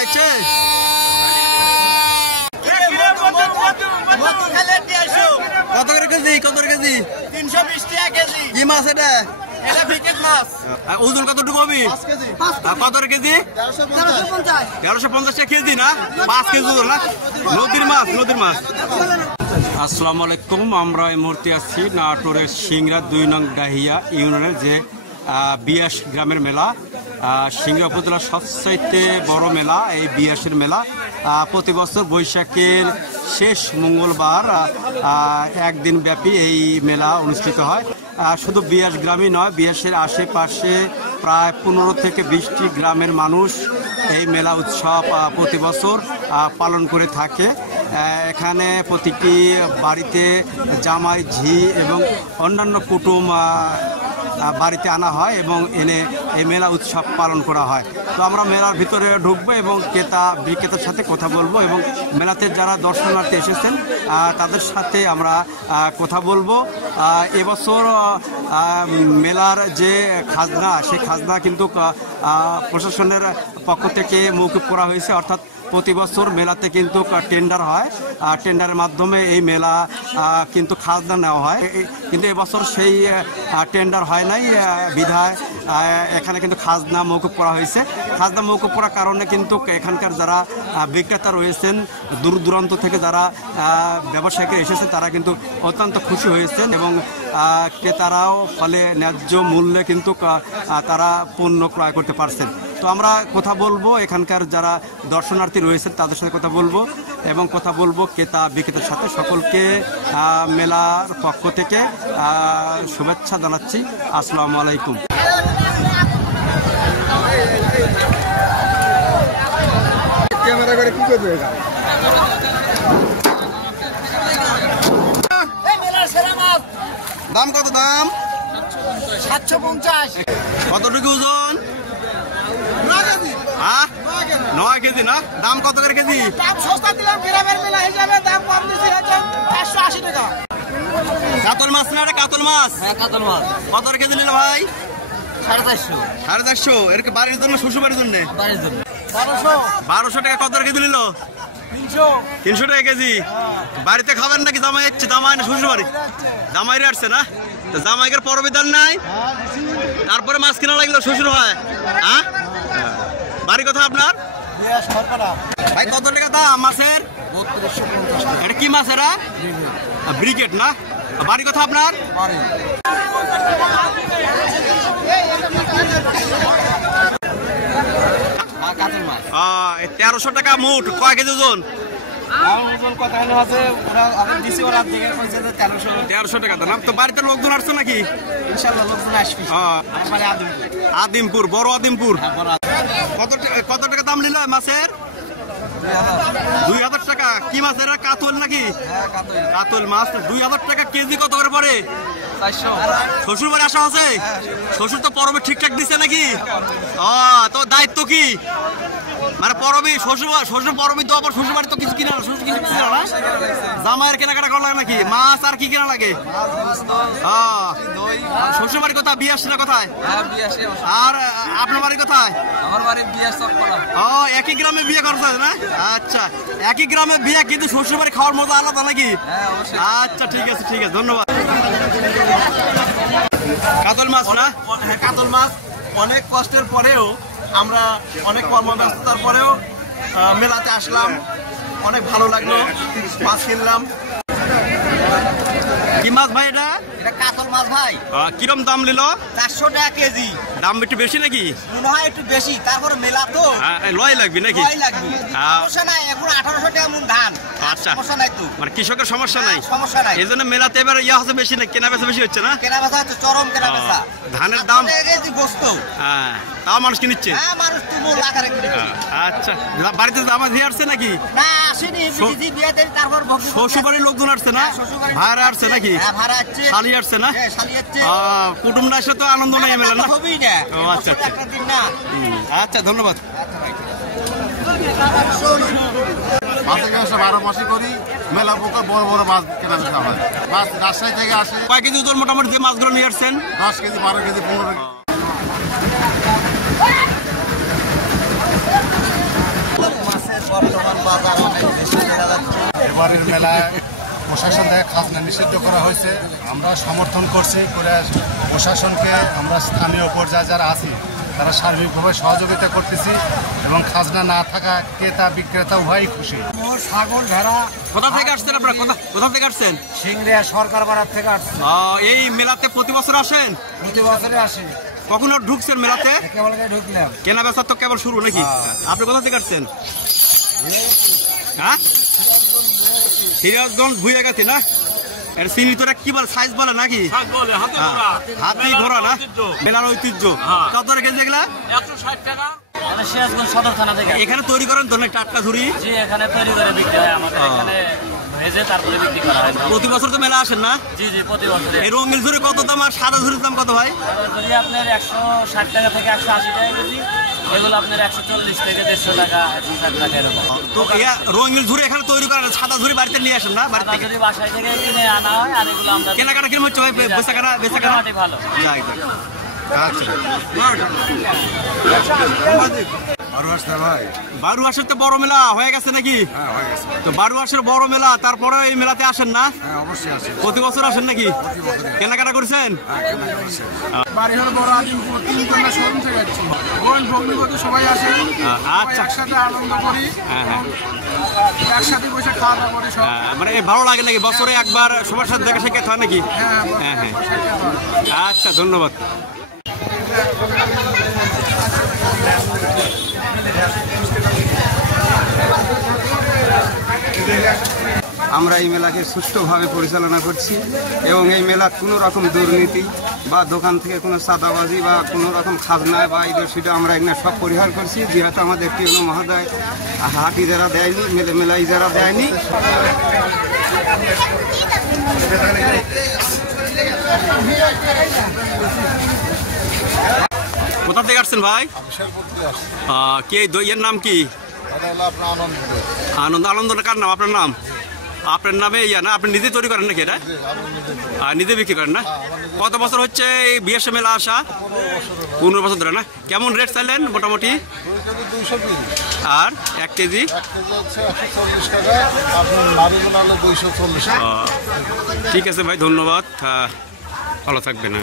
লাগছে? কত করে কেজি? 320 টাকা কেজি। কি মাছ এটা? এটা বিকেট মাছ। ওজন কতটুকু হবে? কত কেজি? 1350 টাকা কেজি না? 5 কেজি ওজন না? নদীর মাছ। আসসালামু আলাইকুম। আমরা এই মুহূর্তে আছি নাটোরের সিংড়া 2 নং ডাহিয়া ইউনিয়নের যে বিয়াস গ্রামের মেলা। সিংড়া উপজেলার সবচাইতে বড় মেলা এই বিয়াসের মেলা। প্রতি বছর বৈশাখের শেষ মঙ্গলবার একদিন ব্যাপী এই মেলা অনুষ্ঠিত হয়। শুধু বিয়াস গ্রামই নয়, বিয়াসের আশেপাশে প্রায় 15 থেকে 20টি গ্রামের মানুষ এই মেলা উৎসব প্রতি বছর পালন করে থাকে। এখানে প্রতিটি বাড়িতে জামাই, ঝি এবং অন্যান্য কুটুম বাড়িতে আনা হয় এবং এনে এই মেলা উৎসব পালন করা হয়। তো আমরা মেলার ভিতরে ঢুকবো এবং বিক্রেতার সাথে কথা বলবো এবং মেলাতে যারা দর্শনার্থী এসেছেন তাদের সাথে আমরা কথা বলবো। এবছর মেলার যে খাজনা, সেই খাজনা কিন্তু প্রশাসনের পক্ষ থেকে মৌকুব করা হয়েছে। অর্থাৎ প্রতি বছর মেলাতে কিন্তু টেন্ডার হয়, টেন্ডারের মাধ্যমে এই মেলা কিন্তু খাজনা নেওয়া হয়। কিন্তু এবছর সেই টেন্ডার হয় নাই বিধায় এখানে কিন্তু খাজনা মৌকুব করা হয়েছে। খাজনা মৌকুব করার কারণে কিন্তু এখানকার যারা বিক্রেতা রয়েছেন, দূর দূরান্ত থেকে যারা ব্যবসায়ীরা এসেছে তারা কিন্তু অত্যন্ত খুশি হয়েছেন এবং ক্রেতারাও ফলে ন্যায্য মূল্যে কিন্তু তারা পণ্য ক্রয় করতে পারছেন। তো আমরা কথা বলবো এখানকার যারা দর্শনার্থী রয়েছেন তাদের সাথে কথা বলবো এবং কথা বলবো ক্রেতা বিক্রেতার সাথে। সকলকে মেলার পক্ষ থেকে শুভেচ্ছা জানাচ্ছি। আসসালামু আলাইকুম। ক্যামেরা করে কি করবে? দাম কত? দাম 750। কতটুকু ওজন? 9 কেজি না? দাম কত করে কেজি? দাম সস্তা দিলাম, গ্রামের মেলা হিসাবে দাম কম দিছি 480 টাকা। কাতল মাছ না? কাতল মাছ? হ্যাঁ, কাতল মাছ। কত করে কেজি নিল ভাই? 450। 450? এর কি বাড়ির জন্য, শ্বশুর বাড়ির জন্য? বাড়ির জন্য 1200 টাকা। কত করে কেজি নিল? 300 টাকা কেজি। বাড়িতে খাবেন নাকি জামাই আসছে? জামাই না শ্বশুর বাড়ি? জামাইরে আসছে না? তো জামাইকের পরবিধান নাই, তারপরে মাছ কিনা লাগলো শ্বশুর হয়। হ্যাঁ, বাড়ি কথা আপনার? ভাই কত টাকা দাম মাছের? 3250। এটা কি মাছ? এরা ব্রিগেড না? বাড়ি কথা আপনার? 1300 টাকা মুঠ। কয় কেজি ওজন? 1300 টাকা দাম। তো বাড়িতে লোকজন আসছে নাকি? আদিমপুর, বড় আদিমপুর। কত টাকা দাম নিল মাছের? 2000 টাকা। কি মাছ এরা? কাতল নাকি? কাতল মাছ 2000 টাকা কেজি। কত করে পড়ে? শ্বশুর বাড়ি আসা আছে? শ্বশুর তো পরবে ঠিকঠাক দিচ্ছে নাকি? তো দায়িত্ব কি? মানে পরবি শ্বশুর পরবি তো আবার শ্বশুর বাড়ি তো কিছু কিনা, শ্বশুর কিছু কিনা না? জামাইয়ের কেনাকাটা করা লাগে নাকি? মাছ আর কি কেনা লাগে? শ্বশুর বাড়ি কোথায়? বিয়াস না কোথায়? আর আপনার বাড়ি কোথায়? আমার বাড়ি বিয়াস করা। একই গ্রামে বিয়ে করতে হয় না? আচ্ছা, একই গ্রামে বিয়ে, কিন্তু শ্বশুর বাড়ি খাওয়ার মজা আলাদা নাকি? আচ্ছা, ঠিক আছে, ধন্যবাদ। কাতল মাছ না? কাতল মাছ অনেক কষ্টের পরেও, আমরা অনেক কর্মব্যস্ততার পরেও মেলাতে আসলাম। অনেক ভালো লাগলো, মাছ কিনলাম। কি মাছ ভাই এটা? এটা কাতল মাছ ভাই। কিরম দাম নিল? 400 টাকা কেজি। দাম একটু বেশি নাকি? মনে হয় একটু বেশি, তারপরে মেলা তো লয় লাগবে নাকি? সমস্যা নাই, এখন 1800 টাকা মন ধান। আচ্ছা, সমস্যা নাই তো, মানে কৃষকের সমস্যা নাই? সমস্যা নাই। এই জন্য মেলাতে এবার হচ্ছে বেশি না, কেনা বেচা বেশি হচ্ছে না? কেনা বেচা হচ্ছে, চরম কেনা বেচা। ধানের দাম গোস্ত, তাও মানুষ কিনছে। হ্যাঁ, মানুষ তুমুল আকারে কিনছে। আচ্ছা, বাড়িতে জামা দিয়ে আসছে নাকি? না, আসেনি, বিয়ে দেরি, তারপর শ্বশুর বাড়ির লোকজন আসছে না? ভাড়া আসছে নাকি? ভাড়া আসছে, শালি আসছে না? কুটুমরা আসলে তো আনন্দ নেই মেলা না? হবেই না। আচ্ছা, একটা দিন না। আচ্ছা, ধন্যবাদ। মাছ 12 মাসে করি মেলা, পোকা বড় বড় মাছ কেনা বেচা হয়। মাছ রাজশাহী থেকে আসে। কয় কেজি ওজন মোটামুটি যে মাছগুলো নিয়ে আসছেন? 10 কেজি, 12 কেজি, 15 কেজি। বাজার অনেক বেশি বেড়ে যাচ্ছে। এবারের মেলায় প্রশাসন থেকে খাজনা নিষিদ্ধ করা হয়েছে। আমরা সমর্থন করছি করে প্রশাসনকে আমরা স্থানীয় পর্যায়ে যারা আছি তারা সার্বিকভাবে সহযোগিতা করতেছি এবং খাজনা না থাকা ক্রেতা বিক্রেতা উভয়ই খুশি। ছাগল ভেড়া কোথা থেকে আসছেন আপনারা? কোথা থেকে আসছেন? সিংড়িয়া সরকার পাড়ার থেকে আসছে। এই মেলাতে প্রতি বছর আসেন? প্রতি বছরে আসে। কখনো ঢুকছেন মেলাতে? কেবল ঢুকলাম। কেনা বেচা তো কেবল শুরু নাকি? আপনি কোথা থেকে আসছেন? হ্যাঁ, সিরাজগঞ্জ ভুইয়া গেছে না? এর চিনি তোরা কি বলে, সাইজ বলে নাকি? হাতি ঘোড়া না, মেলার ঐতিহ্য। কত করে কেজি এগুলা? 160 টাকা। সিরাজগঞ্জ সদর থানা থেকে। এখানে তৈরি করেন তো টাটকা ঝুড়ি? জি, এখানে তৈরি করে বিক্রি হয় আমাদের এখানে, ভেজে তারপরে বিক্রি করা হয়। প্রতি বছর তো মেলা আসেন না? জি জি, প্রতি বছর। এই রঙিন ঝুড়ি কত দাম আর সাদা ঝুড়ির দাম কত ভাই? যদি আপনার 160 টাকা থেকে 180 টাকা কেজি, এগুলো আপনার 140 থেকে 150 টাকা 160 টাকা এরকম। তো রঙিন ঝুড়ি এখানে তৈরি করেন, সাদা ঝুড়ি বাড়িতে নিয়ে আসেন না? বাড়ি থেকে যদি বাসায় থেকে কিনে আনা হয়, আর এগুলো আমরা কেনাকাটা কিরম হচ্ছে ভাই? বেচাকেনা মোটামুটি ভালো। যাই যাই। আচ্ছা, বারো মাসের তো বড় মেলা হয়ে গেছে নাকি? তো 12 মাসের বড় মেলা, তারপরে এই মেলাতে আসেন না? প্রতি বছর আসেন নাকি? কেনাকাটা করছেন? বাড়ি হলো বড় আদিমপুর, 3 তলা শোরুম থেকে যাচ্ছি। বোন ভগ্নিপতি সবাই আসে, আচ্ছা, একসাথে আনন্দ করি, হ্যাঁ হ্যাঁ। একসাথে বসে খাওয়া দাওয়া করি সব। মানে ভালো লাগে নাকি? বছরে একবার সবার সাথে দেখা সাক্ষাৎ হয় নাকি? হ্যাঁ হ্যাঁ। আচ্ছা, ধন্যবাদ। আমরা এই মেলাকে সুষ্ঠুভাবে পরিচালনা করছি এবং এই মেলা কোনো রকম দুর্নীতি বা দোকান থেকে কোনো চাঁদাবাজি বা কোনো রকম খাজনা বা এই সেটা আমরা এখানে সব পরিহার করছি, যেহেতু আমাদের প্রিয় মহোদয় হাতি যারা দেয়নি, মেলাই যারা দেয়নি। কোথা থেকে আসছেন ভাই? কে এর নাম কি? আনন্দ। আনন্দ কার নাম? আপনার নাম? আপনার নামে না, আপনি নিজে তৈরি করেন নাকি এটা? আর নিজে বিক্রি করেন না? কত বছর হচ্ছে এই বিএসএ মেলা আসা? 15 বছর ধরে না? কেমন রেট চাইলেন মোটামুটি? আর 1 কেজি? ঠিক আছে ভাই, ধন্যবাদ। ভালো থাকবেন।